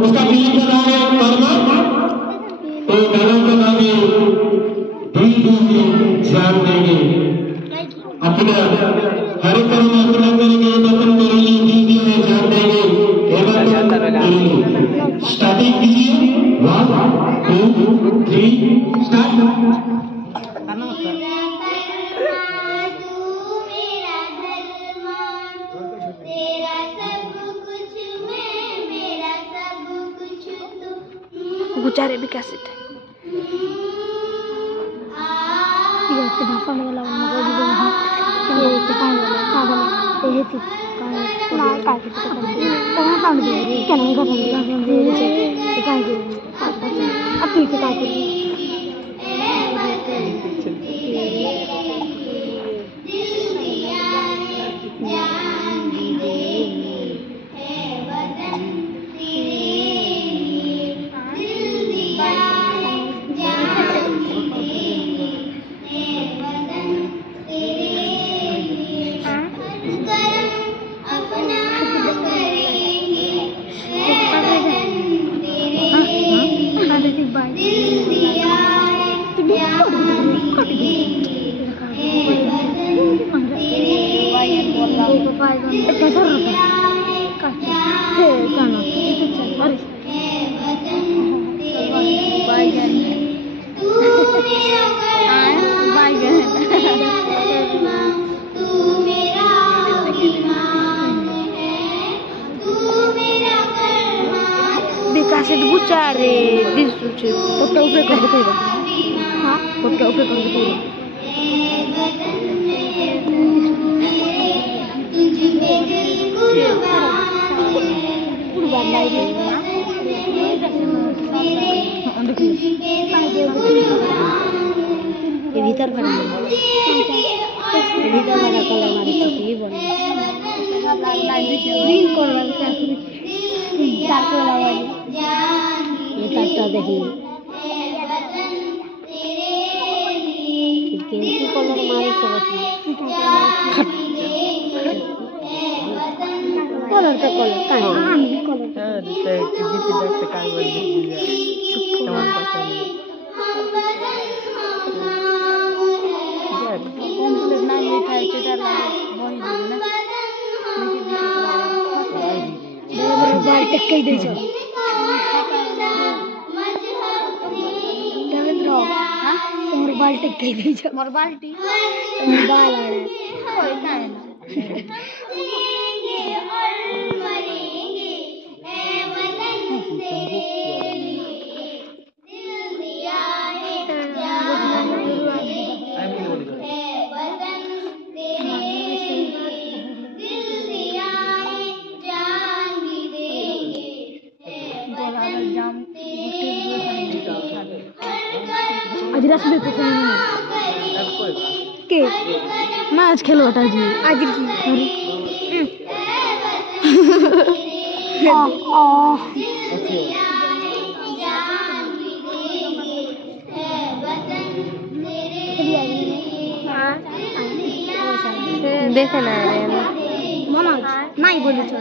उसका क्लिक कर रहा है कर्मा तो मैडम का नाम दूर दूर में ध्यान देंगे अपने हर कर्म अपना करेंगे दर्शन करेंगे दीदी में ध्यान देंगे स्टार्टिंग कीजिए 1 2 3 स्टार्ट गुजारे भी कैसे थे ये इसके भाषा में लगा मगर ये इसके काम वाला का बोले ये थी ना का के तो करना साउंड दे रही क्या नहीं कर रही है ये का है अपनी से का कर विकासित गुचारे दिसुचे पक्का उपयोग कर देगा हां पक्का उपयोग कर देगा ये भीतर बना भीतर वाला कलर मारी तो ये बने ग्रीन कलर का चार वाला ये काटता देखिए किंतु कलर मारी सब कलर का कलर हां कलर है कि जीती देख का बोल दिया चुप पसंद कई दे छो देवेंद्र हां तोर बाल्टी कई दे छो मोर बाल्टी तोर बाल आड़े कोई काहे ना मरेंगे ए वतन से दिल दिया है जान ए वतन तेरे दिल दिया है जान भी आज रात में तो के मैच खेलो बेटा जी आज की देखे ना मनोज नहीं बोली तो